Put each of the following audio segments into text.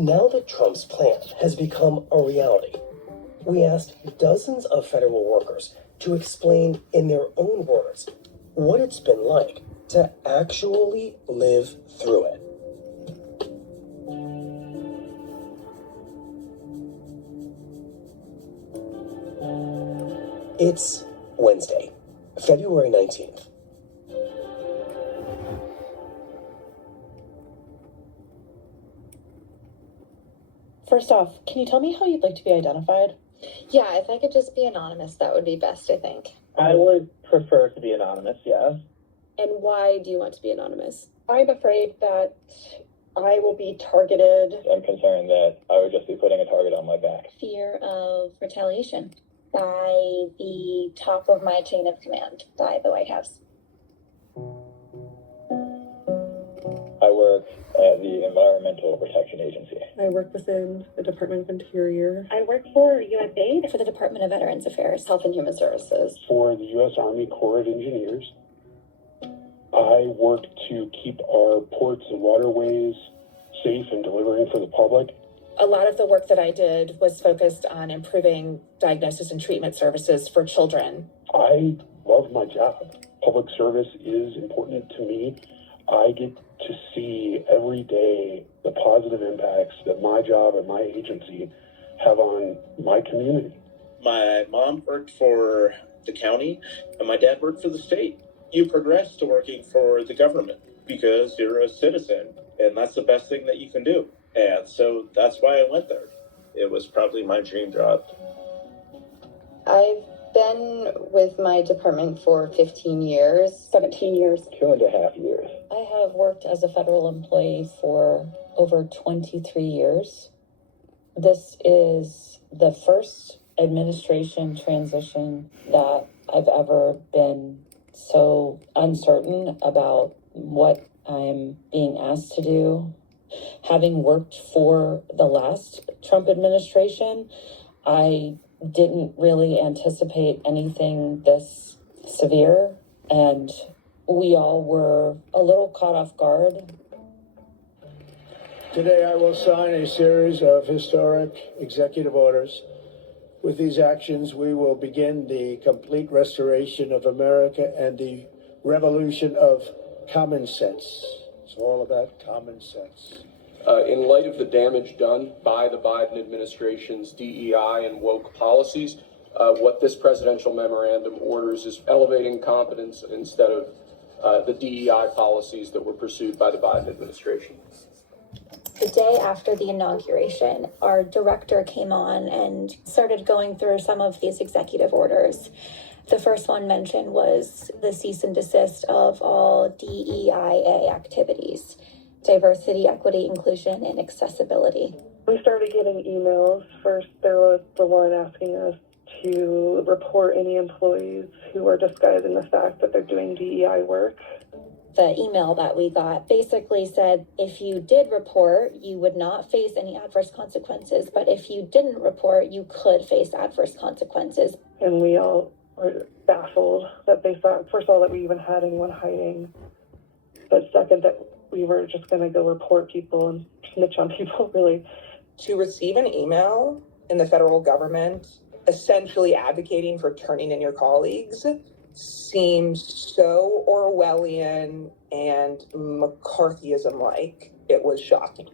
Now that Trump's plan has become a reality, we asked dozens of federal workers to explain in their own words what it's been like to actually live through it. It's Wednesday, February 19th. First off, can you tell me how you'd like to be identified? Yeah, if I could just be anonymous, that would be best, I think. I would prefer to be anonymous, yes. And why do you want to be anonymous? I'm afraid that I will be targeted. I'm concerned that I would just be putting a target on my back. Fear of retaliation by the top of my chain of command, by the White House. I work at the Environmental Protection Agency. I work within the Department of Interior. I work for USAID, for the Department of Veterans Affairs, Health and Human Services. For the U.S. Army Corps of Engineers. I work to keep our ports and waterways safe and delivering for the public. A lot of the work that I did was focused on improving diagnosis and treatment services for children. I love my job. Public service is important to me. I get to see every day the positive impacts that my job and my agency have on my community. My mom worked for the county and my dad worked for the state. You progress to working for the government because you're a citizen, and that's the best thing that you can do. And so that's why I went there. It was probably my dream job. I've been with my department for 15 years. 17 years. 2.5 years. I have worked as a federal employee for over 23 years. This is the first administration transition that I've ever been so uncertain about what I'm being asked to do. Having worked for the last Trump administration, I didn't really anticipate anything this severe, and we all were a little caught off guard. Today I will sign a series of historic executive orders. With these actions, we will begin the complete restoration of America and the revolution of common sense. It's all about common sense. In light of the damage done by the Biden administration's DEI and woke policies, what this presidential memorandum orders is elevating competence instead of the DEI policies that were pursued by the Biden administration. The day after the inauguration, our director came on and started going through some of these executive orders. The first one mentioned was the cease and desist of all DEIA activities: diversity, equity, inclusion, and accessibility. We started getting emails. First, there was the one asking us to report any employees who are disguising the fact that they're doing DEI work. The email that we got basically said if you did report, you would not face any adverse consequences, but if you didn't report, you could face adverse consequences. And we all were baffled that they thought, first of all, that we even had anyone hiding, but second, that we were just going to go report people and snitch on people, really. To receive an email in the federal government essentially advocating for turning in your colleagues seems so Orwellian and McCarthyism-like. It was shocking.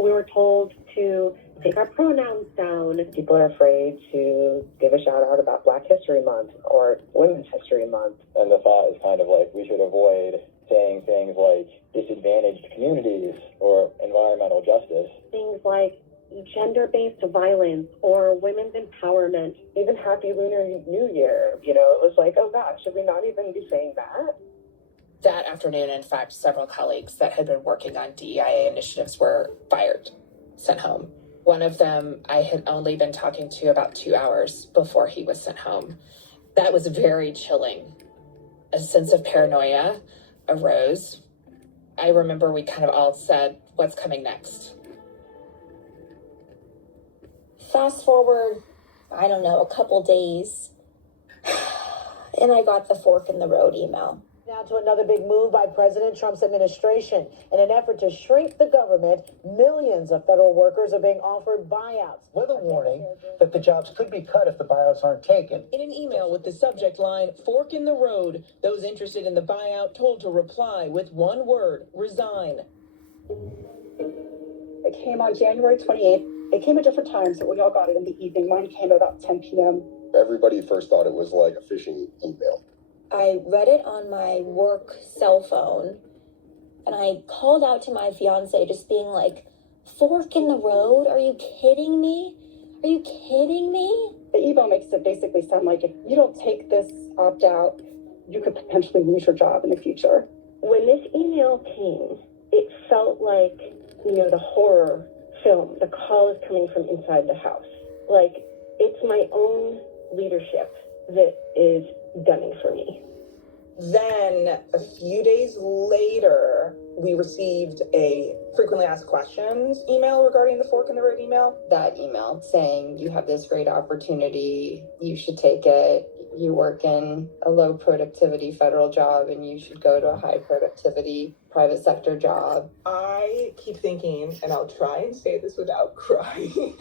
We were told to take our pronouns down. People are afraid to give a shout out about Black History Month or Women's History Month. And the thought is kind of like we should avoid saying things like disadvantaged communities or environmental justice. Things like gender-based violence or women's empowerment, even Happy Lunar New Year. You know, it was like, oh gosh, should we not even be saying that? That afternoon, in fact, several colleagues that had been working on DEIA initiatives were fired, sent home. One of them I had only been talking to about 2 hours before he was sent home. That was very chilling. A sense of paranoia arose. I remember we kind of all said, what's coming next? Fast forward, I don't know, a couple days, and I got the fork in the road email. Now to another big move by President Trump's administration. In an effort to shrink the government, millions of federal workers are being offered buyouts. With a warning that the jobs could be cut if the buyouts aren't taken. In an email with the subject line, "Fork in the road," those interested in the buyout told to reply with one word: resign. It came on January 28th. It came at different times, so we all got it in the evening. Mine came at about 10 p.m. Everybody first thought it was like a phishing email. I read it on my work cell phone, and I called out to my fiance, just being like, "Fork in the road? Are you kidding me? Are you kidding me?" The email makes it basically sound like if you don't take this opt-out, you could potentially lose your job in the future. When this email came, it felt like, the horror film. The call is coming from inside the house. Like, it's my own leadership that is gunning for me. Then a few days later, we received a frequently asked questions email regarding the Fork in the Road email. That email saying you have this great opportunity, you should take it. You work in a low productivity federal job and you should go to a high productivity private sector job. I keep thinking, and I'll try and say this without crying.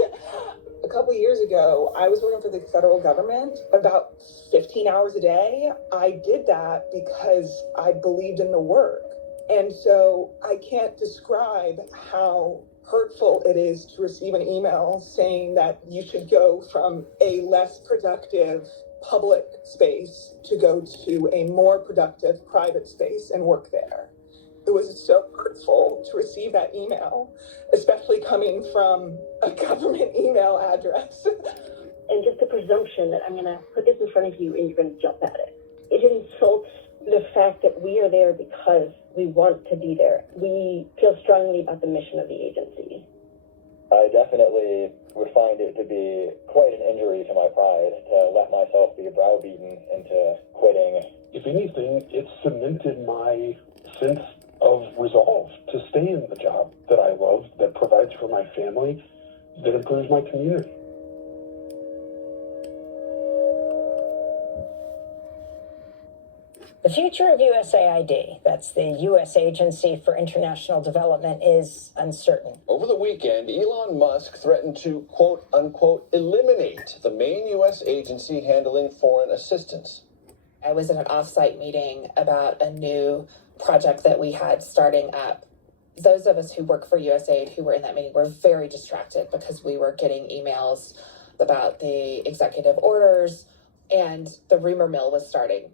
A couple years ago, I was working for the federal government about 15 hours a day. I did that because I believed in the work. And so I can't describe how hurtful it is to receive an email saying that you should go from a less productive public space to go to a more productive private space and work there. It was so hurtful to receive that email, especially coming from a government email address. And just the presumption that I'm going to put this in front of you and you're going to jump at it. It insults the fact that we are there because we want to be there. We feel strongly about the mission of the agency. I definitely would find it to be quite an injury to my pride to let myself be browbeaten into quitting. If anything, it cemented my sense of resolve to stay in the job that I love, that provides for my family, that improves my community. The future of USAID, that's the U.S. Agency for International Development, is uncertain. Over the weekend, Elon Musk threatened to, quote unquote, eliminate the main U.S. agency handling foreign assistance. I was in an off-site meeting about a new project that we had starting up. Those of us who work for USAID who were in that meeting were very distracted because we were getting emails about the executive orders and the rumor mill was starting.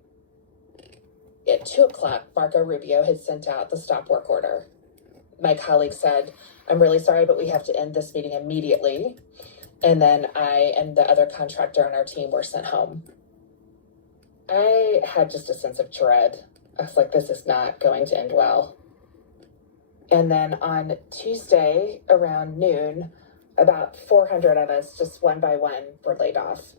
At 2:00, Marco Rubio had sent out the stop work order. My colleague said, "I'm really sorry, but we have to end this meeting immediately." And then I and the other contractor on our team were sent home. I had just a sense of dread. I was like, this is not going to end well. And then on Tuesday around noon, about 400 of us, just one by one, were laid off.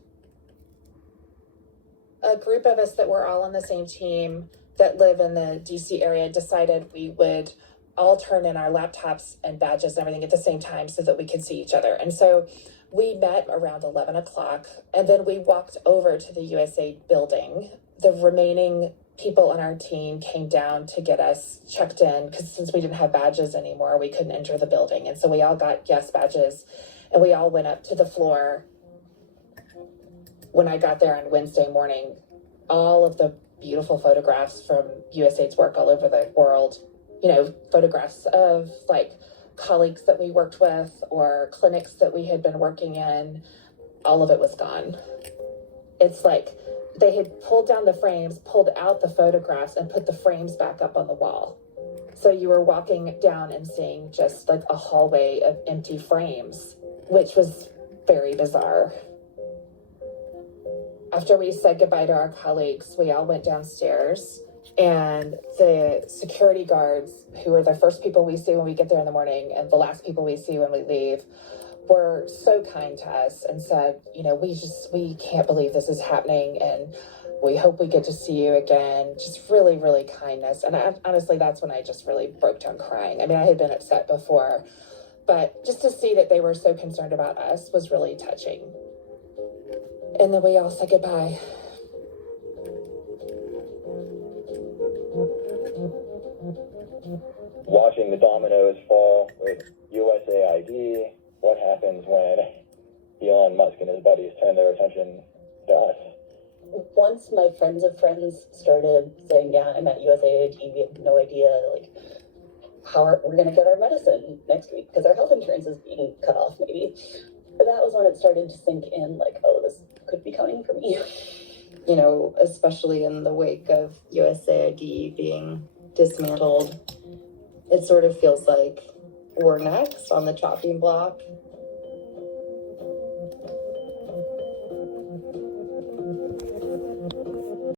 A group of us that were all on the same team that live in the DC area decided we would all turn in our laptops and badges and everything at the same time so that we could see each other. And so we met around 11 o'clock and then we walked over to the USAID building. The remaining people on our team came down to get us checked in because since we didn't have badges anymore, we couldn't enter the building. And so we all got yes badges and we all went up to the floor. When I got there on Wednesday morning, all of the beautiful photographs from USAID's work all over the world, photographs of like colleagues that we worked with or clinics that we had been working in, all of it was gone. It's like they had pulled down the frames, pulled out the photographs and put the frames back up on the wall. So you were walking down and seeing just like a hallway of empty frames, which was very bizarre. After we said goodbye to our colleagues, we all went downstairs and the security guards, who are the first people we see when we get there in the morning and the last people we see when we leave, were so kind to us and said, we can't believe this is happening and we hope we get to see you again. Just really, really kindness. And honestly, that's when I just really broke down crying. I mean, I had been upset before, but just to see that they were so concerned about us was really touching. And then we all said goodbye. watching the dominoes fall with USAID. What happens when Elon Musk and his buddies turn their attention to us? Once my friends of friends started saying, yeah, I'm at USAID, we have no idea, like, how we're going to get our medicine next week because our health insurance is being cut off, maybe. But that was when it started to sink in, like, oh, this could be coming for me. You know, especially in the wake of USAID being dismantled, it sort of feels like we're next on the chopping block.